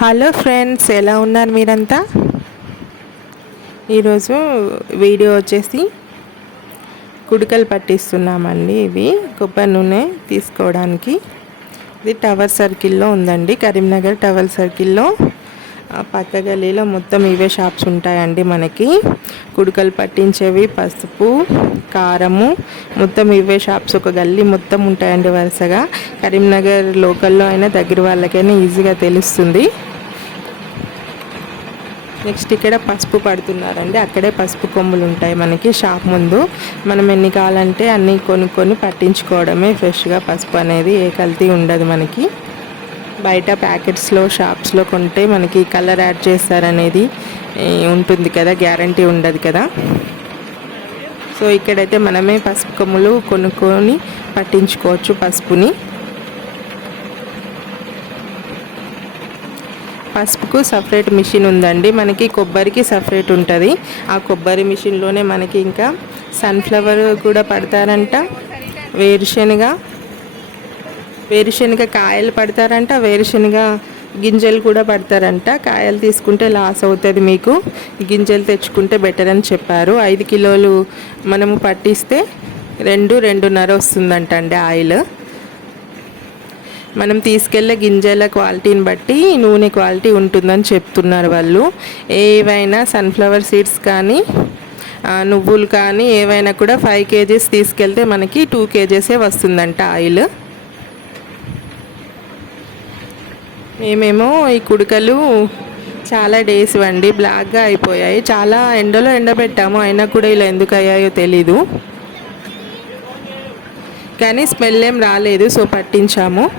Hello friends ఎలా ఉన్నారు మీరంతా? ఈరోజు వీడియో వచ్చేసి కుడికలు పట్టిస్తున్నామండి ఇవి. కొబ్బరి నూనె తీసుకోవడానికి. ఇది టవర్ సర్కిల్లో ఉందండి కరీంనగర్ టవర్ సర్కిల్లో. పక్క గల్లీలో మొత్తం ఇవే షాప్స్ ఉంటాయండి మనకి. కుడుకలు పట్టించేవి పసుపు కారము మొత్తం ఇవే షాప్స్ ఒక గల్లీ మొత్తం ఉంటాయండి వరుసగా. కరీంనగర్ లోకల్లో అయినా దగ్గర వాళ్ళకైనా ఈజీగా తెలుస్తుంది. నెక్స్ట్ ఇక్కడ పసుపు పడుతున్నారండి. అక్కడే పసుపు కొమ్ములు ఉంటాయి మనకి షాప్ ముందు. మనం ఎన్ని కావాలంటే అన్నీ కొనుక్కొని పట్టించుకోవడమే ఫ్రెష్గా పసుపు అనేది ఏ కల్తీ ఉండదు మనకి. బయట ప్యాకెట్స్లో షాప్స్లో కొంటే మనకి కలర్ యాడ్ చేస్తారనేది ఉంటుంది కదా గ్యారంటీ ఉండదు కదా. సో ఇక్కడైతే మనమే పసుపు కొమ్ములు కొనుక్కొని పట్టించుకోవచ్చు పసుపుని. పసుపుకు సపరేట్ మిషన్ ఉందండి. మనకి కొబ్బరికి సపరేట్ ఉంటుంది. ఆ కొబ్బరి మిషన్లోనే మనకి ఇంకా సన్ఫ్లవర్ కూడా పడతారంట. వేరుశనగ వేరుశనగ కాయలు పడతారంట వేరుశనగ గింజలు కూడా పడతారంట. కాయలు తీసుకుంటే లాస్ అవుతుంది మీకు. గింజలు తెచ్చుకుంటే బెటర్ అని చెప్పారు. ఐదు కిలోలు మనము పట్టిస్తే రెండు రెండున్నర వస్తుందంట అండి ఆయిల్. మనం తీసుకెళ్ళే గింజల క్వాలిటీని బట్టి నూనె క్వాలిటీ ఉంటుందని చెప్తున్నారు వాళ్ళు. ఏవైనా సన్ఫ్లవర్ సీడ్స్ కానీ నువ్వులు కానీ ఏవైనా కూడా ఫైవ్ కేజీస్ తీసుకెళ్తే మనకి టూ కేజెసే వస్తుందంట ఆయిల్. మేమేమో ఈ కుడుకలు చాలా డేస్ వండి బ్లాక్గా అయిపోయాయి. చాలా ఎండలో ఎండబెట్టాము. అయినా కూడా ఇలా ఎందుకు అయ్యాయో తెలీదు. కానీ స్మెల్ ఏం రాలేదు. సో పట్టించాము.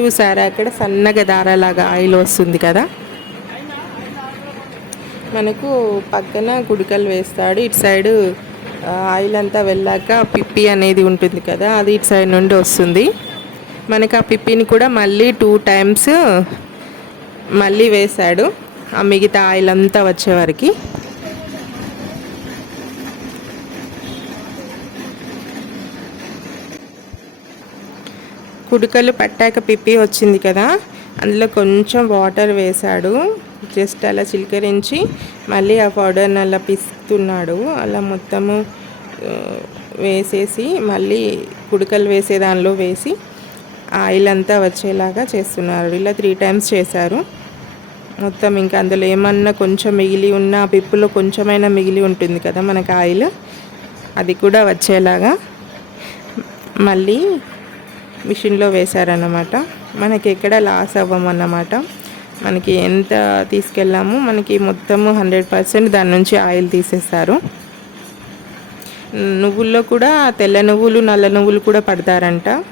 చూసారా? అక్కడ సన్నగా దారలాగా ఆయిల్ వస్తుంది కదా? మనకు పక్కన కుడికలు వేస్తాడు. ఇటు సైడ్ ఆయిల్ అంతా వెళ్ళాక పిప్పి అనేది ఉంటుంది కదా? అది ఇటు సైడ్ నుండి వస్తుంది. మనకి ఆ పిప్పిని కూడా మళ్ళీ టూ టైమ్స్ మళ్ళీ వేశాడు. ఆ మిగతా ఆయిల్ అంతా వచ్చే కుడుకలు పట్టాక పిప్పి వచ్చింది కదా అందులో కొంచెం వాటర్ వేశాడు. జస్ట్ అలా చిలకరించి మళ్ళీ ఆ పౌడర్ని అలా పిస్తున్నాడు. అలా మొత్తము వేసేసి మళ్ళీ కుడుకలు వేసే దానిలో వేసి ఆయిల్ అంతా వచ్చేలాగా చేస్తున్నారు. ఇలా త్రీ టైమ్స్ చేశారు. మొత్తం ఇంకా అందులో ఏమన్నా కొంచెం మిగిలి ఉన్న పిప్పులో కొంచెమైనా మిగిలి ఉంటుంది కదా మనకు ఆయిల్. అది కూడా వచ్చేలాగా మళ్ళీ మిషన్లో వేశారన్నమాట. మనకి ఎక్కడ లాస్ అవ్వమన్నమాట. మనకి ఎంత తీసుకెళ్ళామో మనకి మొత్తము హండ్రెడ్ పర్సెంట్ దాని నుంచి ఆయిల్ తీసేస్తారు నువ్వుల్లో కూడా తెల్ల నువ్వులు నల్ల నువ్వులు కూడా పడతారంట.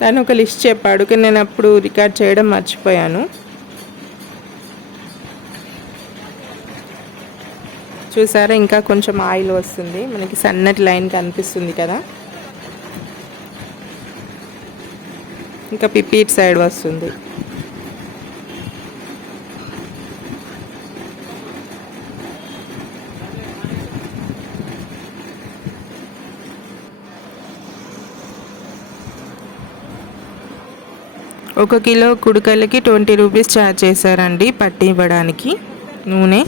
తను ఒక లిస్ట్ చెప్పాడు కానీ నేను అప్పుడు రికార్డ్ చేయడం మర్చిపోయాను. చూసారా ఇంకా కొంచెం ఆయిల్ వస్తుంది. మనకి సన్నటి లైన్ కనిపిస్తుంది కదా. ఇంకా పిప్పి ఇటు సైడ్ వస్తుంది. ఒక కిలో కుడుకలకి ట్వంటీ రూపీస్ ఛార్జ్ చేశారండి పట్టి ఇవ్వడానికి నూనె.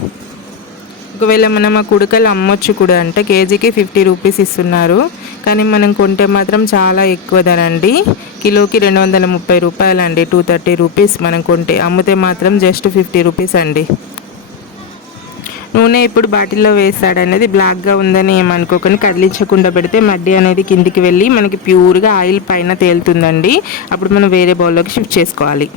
ఒకవేళ మనం ఆ కుడుకలు అమ్మొచ్చు కూడా అంటే కేజీకి ఫిఫ్టీ రూపీస్ ఇస్తున్నారు. కానీ మనం కొంటే మాత్రం చాలా ఎక్కువ ధర అండి కిలోకి రెండు వందల ముప్పై రూపాయలు అండి టూ థర్టీ రూపీస్ మనం కొంటే. అమ్మితే మాత్రం జస్ట్ ఫిఫ్టీ రూపీస్ అండి. నూనె ఇప్పుడు బాటిల్లో వేస్తాడు అనేది బ్లాక్గా ఉందని ఏమనుకోకొని కదిలించకుండా పెడితే మడ్డి అనేది కిందికి వెళ్ళి మనకి ప్యూర్గా ఆయిల్ పైన తేలుతుందండి. అప్పుడు మనం వేరే బౌల్లోకి షిఫ్ట్ చేసుకోవాలి.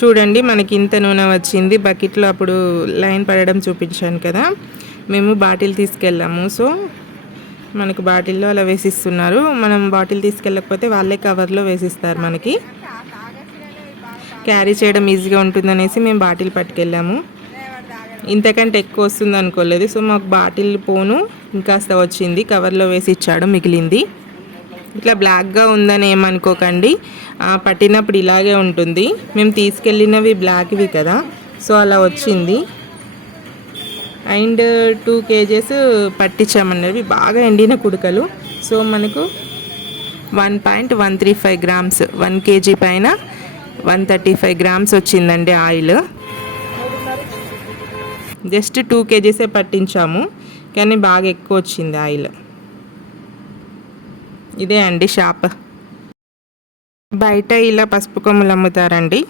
చూడండి మనకి ఇంత నూనె వచ్చింది. బకెట్లో అప్పుడు లైన్ పడడం చూపించాను కదా. మేము బాటిల్ తీసుకెళ్ళాము. సో మనకు బాటిల్లో అలా వేసిస్తున్నారు. మనం బాటిల్ తీసుకెళ్ళకపోతే వాళ్ళే కవర్లో వేసిస్తారు మనకి. క్యారీ చేయడం ఈజీగా ఉంటుందనేసి మేము బాటిల్ పట్టుకెళ్ళాము. ఇంతకంటే ఎక్కువ వస్తుంది అనుకోలేదు. సో మాకు బాటిల్ పోను ఇంకాస్త వచ్చింది. కవర్లో వేసి ఇచ్చాడు మిగిలింది. ఇట్లా బ్లాక్గా ఉందని ఏమనుకోకండి. పట్టినప్పుడు ఇలాగే ఉంటుంది. మేము తీసుకెళ్ళినవి బ్లాక్వి కదా. సో అలా వచ్చింది. అండ్ టూ కేజెస్ పట్టించామన్నవి. బాగా ఎండిన కుడకలు. సో మనకు one point one three five grams one KG పైన వన్ థర్టీ ఫైవ్ గ్రామ్స్ వచ్చిందండి ఆయిల్. జస్ట్ టూ కేజీసే పట్టించాము. కానీ బాగా ఎక్కువ వచ్చింది ఆయిల్. ఇదే అండి షాప్. బయట ఇలా పసుపు కొమ్ములు అమ్ముతారండి.